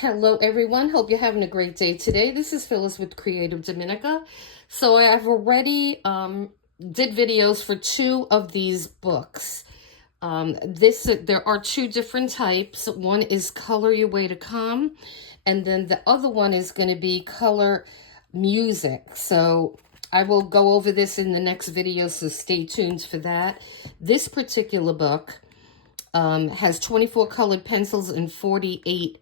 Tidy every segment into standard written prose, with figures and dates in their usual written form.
Hello everyone, hope you're having a great day today. This is Phyllis with CreativeDomenica. So I've already did videos for two of these books. There are two different types. One is Color Your Way to Calm, and then the other one is going to be Color Music. So I will go over this in the next video, so stay tuned for that. This particular book has 24 colored pencils and 48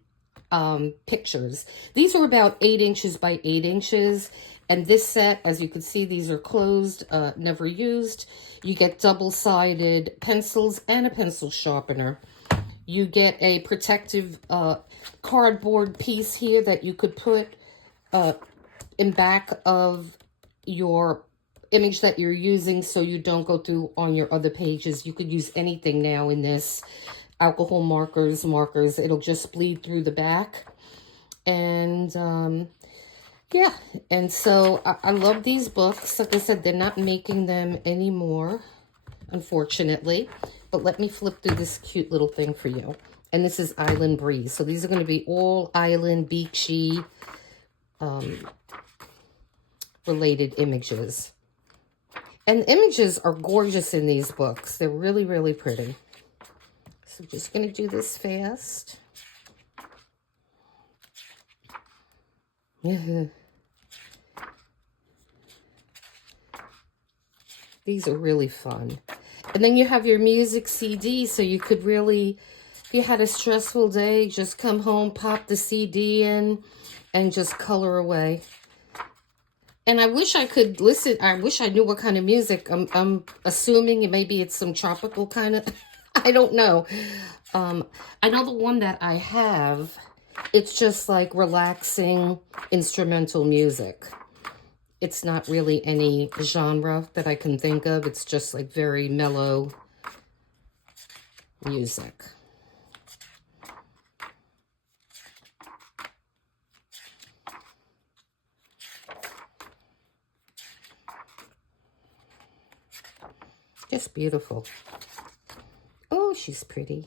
pictures. These are about 8 inches by 8 inches. And this set, as you can see, these are closed, never used. You get double-sided pencils and a pencil sharpener. You get a protective cardboard piece here that you could put in back of your image that you're using so you don't go through on your other pages. You could use anything now in this. Alcohol markers, it'll just bleed through the back. And yeah, and so I love these books. Like I said, they're not making them anymore, unfortunately. But let me flip through this cute little thing for you. And this is Island Breeze. So these are going to be all island, beachy, related images. And the images are gorgeous in these books. They're really, really pretty. So I'm just going to do this fast. These are really fun. And then you have your music CD, so you could really, if you had a stressful day, just come home, pop the CD in, and just color away. And I wish I could listen. I wish I knew what kind of music. I'm assuming maybe it's some tropical kind of, I don't know. I know the one that I have, it's just like relaxing instrumental music. It's not really any genre that I can think of. It's just like very mellow music. Just beautiful. Oh, she's pretty.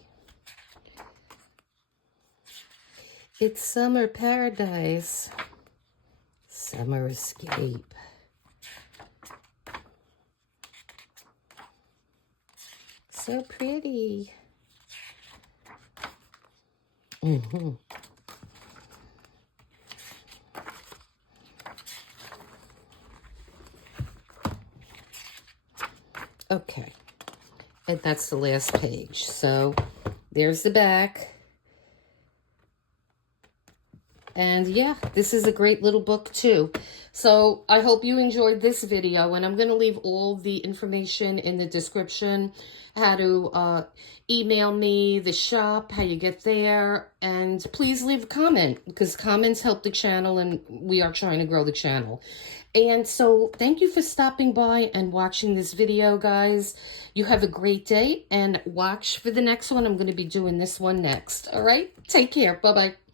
It's summer paradise. Summer escape. So pretty. Okay. And that's the last page. So there's the back. And yeah, this is a great little book too. So I hope you enjoyed this video, and I'm going to leave all the information in the description, how to email me, the shop, how you get there, and please leave a comment because comments help the channel and we are trying to grow the channel. And so thank you for stopping by and watching this video, guys. You have a great day and watch for the next one. I'm going to be doing this one next. All right, take care. Bye-bye.